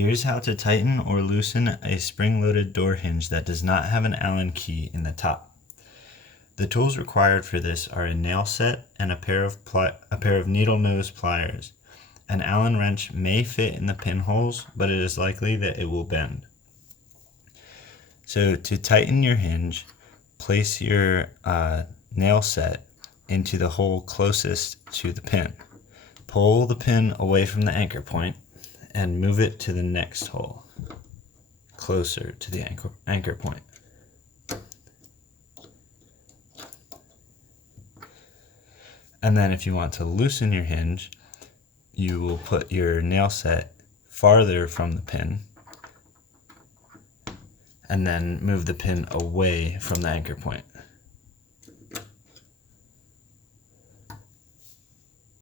Here's how to tighten or loosen a spring-loaded door hinge that does not have an Allen key in the top. The tools required for this are a nail set and a pair of needle nose pliers. An Allen wrench may fit in the pinholes, but it is likely that it will bend. So to tighten your hinge, place your nail set into the hole closest to the pin. Pull the pin away from the anchor point and move it to the next hole, closer to the anchor point. And then if you want to loosen your hinge, you will put your nail set farther from the pin and then move the pin away from the anchor point.